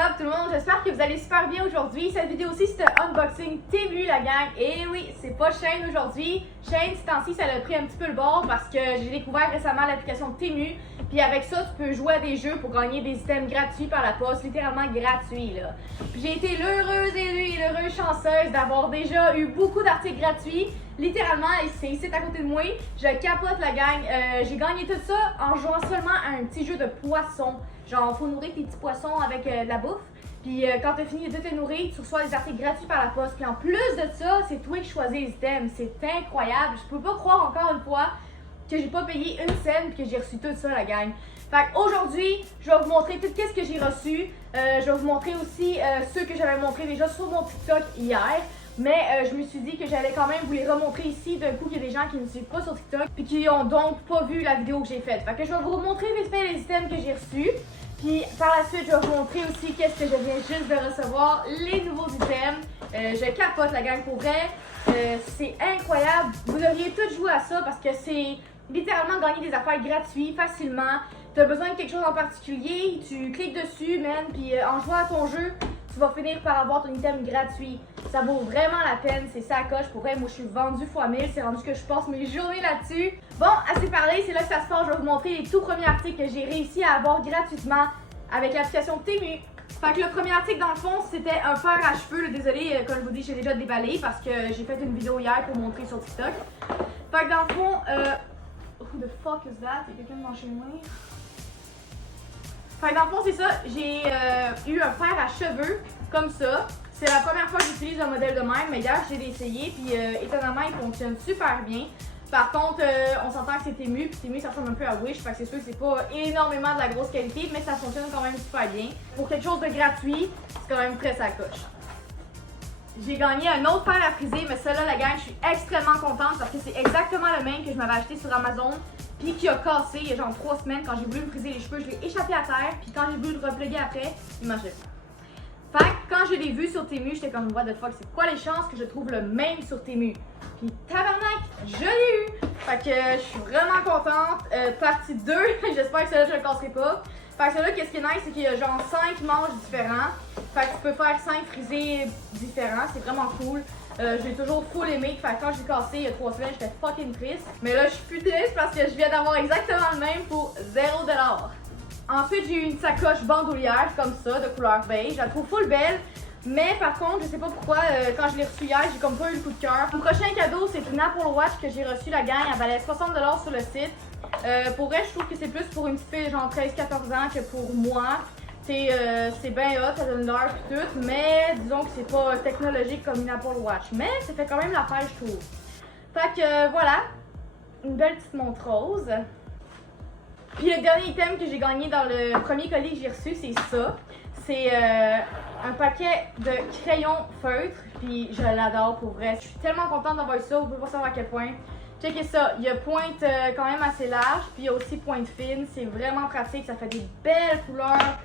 up tout le monde? J'espère que vous allez super bien aujourd'hui. Cette vidéo-ci, c'est un unboxing Temu, la gang. Et oui, c'est pas Shein aujourd'hui. Shein, ce temps-ci, ça a pris un petit peu le bord parce que j'ai découvert récemment l'application Temu. Puis avec ça, tu peux jouer à des jeux pour gagner des items gratuits par la poste, littéralement gratuits, là. Puis j'ai été l'heureuse élue et l'heureuse chanceuse d'avoir déjà eu beaucoup d'articles gratuits. Littéralement, c'est ici à côté de moi. Je capote, la gang. J'ai gagné tout ça en jouant seulement à un petit jeu de poisson. Genre, faut nourrir tes petits poissons avec de la bouffe. Puis quand t'as fini de te nourrir, tu reçois des articles gratuits par la poste. Puis en plus de ça, c'est toi qui choisis les items. C'est incroyable. Je peux pas croire encore une fois que j'ai pas payé une scène et que j'ai reçu tout ça, la gang. Fait qu'aujourd'hui, je vais vous montrer tout ce que j'ai reçu. Je vais vous montrer aussi ceux que j'avais montré déjà sur mon TikTok hier. Mais je me suis dit que j'allais quand même vous les remontrer ici. D'un coup, il y a des gens qui ne me suivent pas sur TikTok puis qui ont donc pas vu la vidéo que j'ai faite. Fait que je vais vous montrer vite fait les items que j'ai reçus. Puis par la suite, je vais vous montrer aussi qu'est-ce que je viens juste de recevoir, les nouveaux items. Je capote, la gang, pour vrai. C'est incroyable. Vous devriez tous jouer à ça parce que c'est littéralement gagner des affaires gratuites facilement. Tu as besoin de quelque chose en particulier, tu cliques dessus, man, puis en jouant à ton jeu, tu vas finir par avoir ton item gratuit. Ça vaut vraiment la peine, c'est ça à coche. Pour vrai, moi je suis vendue fois 1000, c'est rendu que je passe mes journées là-dessus. Bon, assez parlé, c'est là que ça se passe. Je vais vous montrer les tout premiers articles que j'ai réussi à avoir gratuitement avec l'application Temu. Fait que le premier article dans le fond, c'était un fer à cheveux. Désolé, comme je vous dis, j'ai déjà déballé parce que j'ai fait une vidéo hier pour montrer sur TikTok. Fait que dans le fond, who the fuck is that? Il y a quelqu'un devant chez moi. Fait que dans le fond, c'est ça. J'ai eu un fer à cheveux comme ça. C'est la première fois que j'utilise un modèle de même, mais hier j'ai essayé, puis étonnamment il fonctionne super bien. Par contre, on s'entend que c'est Temu, puis Temu ça ressemble un peu à Wish, fait que c'est sûr que c'est pas énormément de la grosse qualité, mais ça fonctionne quand même super bien. Pour quelque chose de gratuit, c'est quand même très sa coche. J'ai gagné un autre fer à friser, mais celui-là, la gang, je suis extrêmement contente parce que c'est exactement le même que je m'avais acheté sur Amazon, puis qui a cassé il y a genre 3 semaines quand j'ai voulu me friser les cheveux, je l'ai échappé à terre, puis quand j'ai voulu le repluguer après, il marchait plus. Fait que quand je l'ai vu sur Temu, j'étais comme what the fuck, c'est quoi les chances que je trouve le même sur Temu? Puis tabarnak, je l'ai eu! Fait que je suis vraiment contente. Partie 2, j'espère que celle-là je le casserai pas. Fait que celle-là, qu'est-ce qui est nice, c'est qu'il y a genre 5 manches différents. Fait que tu peux faire 5 frisés différents, c'est vraiment cool. J'ai toujours full aimé, fait que quand j'ai cassé il y a 3 semaines, j'étais fucking triste. Mais là, je suis plus triste parce que je viens d'avoir exactement le même pour 0$. Ensuite, j'ai eu une sacoche bandoulière comme ça, de couleur beige. Je la trouve full belle. Mais par contre, je sais pas pourquoi, quand je l'ai reçue hier, j'ai comme pas eu le coup de cœur. Mon prochain cadeau, c'est une Apple Watch que j'ai reçue, la gang. Elle valait 60$ sur le site. Pour vrai, je trouve que c'est plus pour une petite fille genre 13-14 ans que pour moi. C'est bien hot, ça donne l'heure et tout. Mais disons que c'est pas technologique comme une Apple Watch. Mais ça fait quand même l'affaire, je trouve. Fait que voilà, une belle petite montre rose. Puis le dernier item que j'ai gagné dans le premier colis que j'ai reçu, c'est ça. C'est un paquet de crayons feutres, puis je l'adore pour vrai. Je suis tellement contente d'avoir ça, vous pouvez pas savoir à quel point. Checkez ça, il y a pointe quand même assez large, puis il y a aussi pointe fine. C'est vraiment pratique, ça fait des belles couleurs.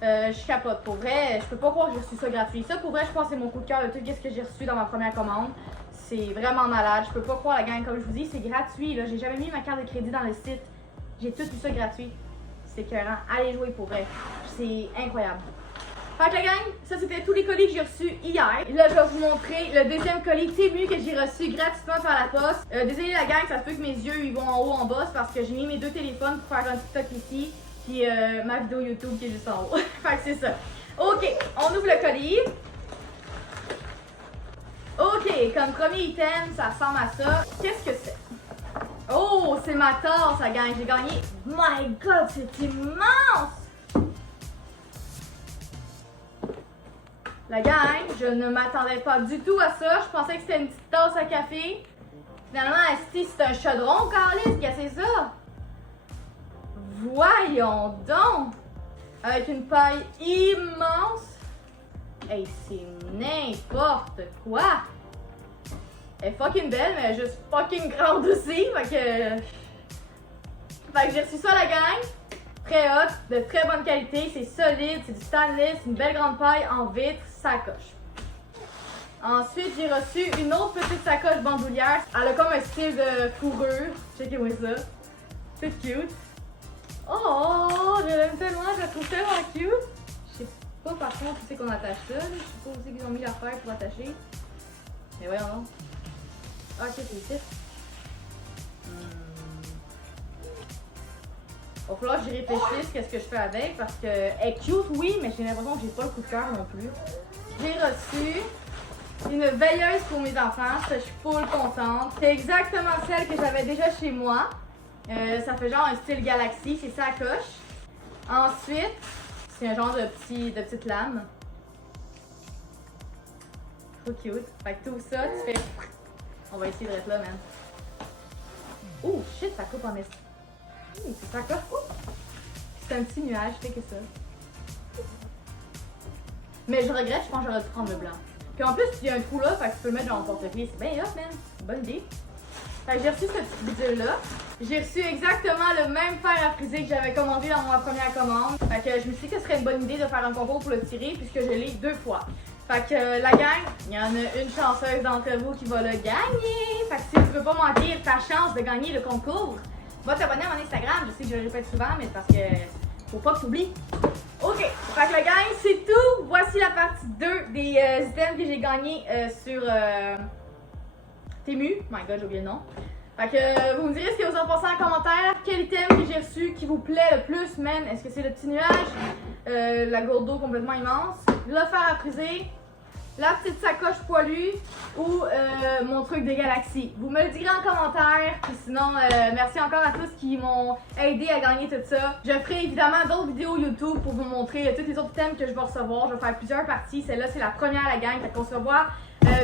Je capote pour vrai, je peux pas croire que j'ai reçu ça gratuit. Ça pour vrai, je pense que c'est mon coup de cœur de tout ce que j'ai reçu dans ma première commande. C'est vraiment malade, je peux pas croire, la gang, comme je vous dis, c'est gratuit. J'ai jamais mis ma carte de crédit dans le site. J'ai tout eu ça gratuit. C'est écœurant. Allez jouer pour vrai. C'est incroyable. Fait que la gang, ça c'était tous les colis que j'ai reçus hier. Là, je vais vous montrer le deuxième colis Temu que j'ai reçu gratuitement par la poste. Désolé la gang, ça se peut que mes yeux ils vont en haut en bas, c'est parce que j'ai mis mes deux téléphones pour faire un TikTok ici, puis ma vidéo YouTube qui est juste en haut. Fait que c'est ça. Ok, on ouvre le colis. Ok, comme premier item, ça ressemble à ça. Qu'est-ce que c'est? Oh, c'est ma tasse, la gang. J'ai gagné. My God, c'est immense! La gang, je ne m'attendais pas du tout à ça. Je pensais que c'était une petite tasse à café. Finalement, c'est un chaudron, Carlis, qu'est-ce que c'est ça? Voyons donc! Avec une paille immense. Hey, c'est n'importe quoi! Elle est fucking belle, mais elle est juste fucking grande aussi. Fait que j'ai reçu ça, la gang. Très hot, de très bonne qualité. C'est solide, c'est du stainless, une belle grande paille en vitre, sacoche. Ensuite, j'ai reçu une autre petite sacoche bandoulière. Elle a comme un style de fourrure. Checkez-moi ça. C'est cute. Oh, je l'aime tellement, je la trouve tellement cute. pas par contre où c'est qu'on attache ça. Je sais pas où c'est qu'ils ont mis l'affaire pour attacher. Mais voyons donc. Ah, ok, c'est ici. Va falloir que j'y réfléchisse qu'est-ce que je fais avec parce que elle est cute, oui, mais j'ai l'impression que j'ai pas le coup de cœur non plus. J'ai reçu une veilleuse pour mes enfants, ça, je suis full contente. C'est exactement celle que j'avais déjà chez moi. Ça fait genre un style galaxie, c'est ça coche. Ensuite, c'est un genre de petite lame. Trop cute. Fait que tout ça, tu fais. On va essayer de être là, man. Oh shit, ça coupe en esti. C'est ça coche. C'est un petit nuage, fait que ça. Mais je regrette, je pense que j'aurais dû prendre le blanc. Puis en plus, il y a un trou là, fait que tu peux le mettre dans le porte-clés. C'est bien hot, man. Bonne idée. Fait que j'ai reçu cette petite bidule-là. J'ai reçu exactement le même fer à friser que j'avais commandé dans ma première commande. Fait que je me suis dit que ce serait une bonne idée de faire un concours pour le tirer puisque je l'ai 2 fois. Fait que la gang, il y en a une chanceuse d'entre vous qui va le gagner. Fait que si tu veux pas mentir ta chance de gagner le concours, va t'abonner à mon Instagram. Je sais que je le répète souvent, mais c'est parce que faut pas que tu oublies. Ok, fait que la gang, c'est tout. Voici la partie 2 des items que j'ai gagnés sur Temu. My god, j'ai oublié le nom. Fait que vous me direz ce que vous en pensez en commentaire. Quel item que j'ai reçu qui vous plaît le plus, man? Est-ce que c'est le petit nuage? La gourde d'eau complètement immense? Le fer à friser? La petite sacoche poilue? Ou mon truc de galaxie? Vous me le direz en commentaire. Puis sinon, merci encore à tous qui m'ont aidé à gagner tout ça. Je ferai évidemment d'autres vidéos YouTube pour vous montrer tous les autres items que je vais recevoir. Je vais faire plusieurs parties. Celle-là, c'est la première, la gang. Fait qu'on se revoit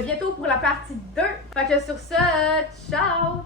bientôt pour la partie 2. Fait que sur ça, ciao!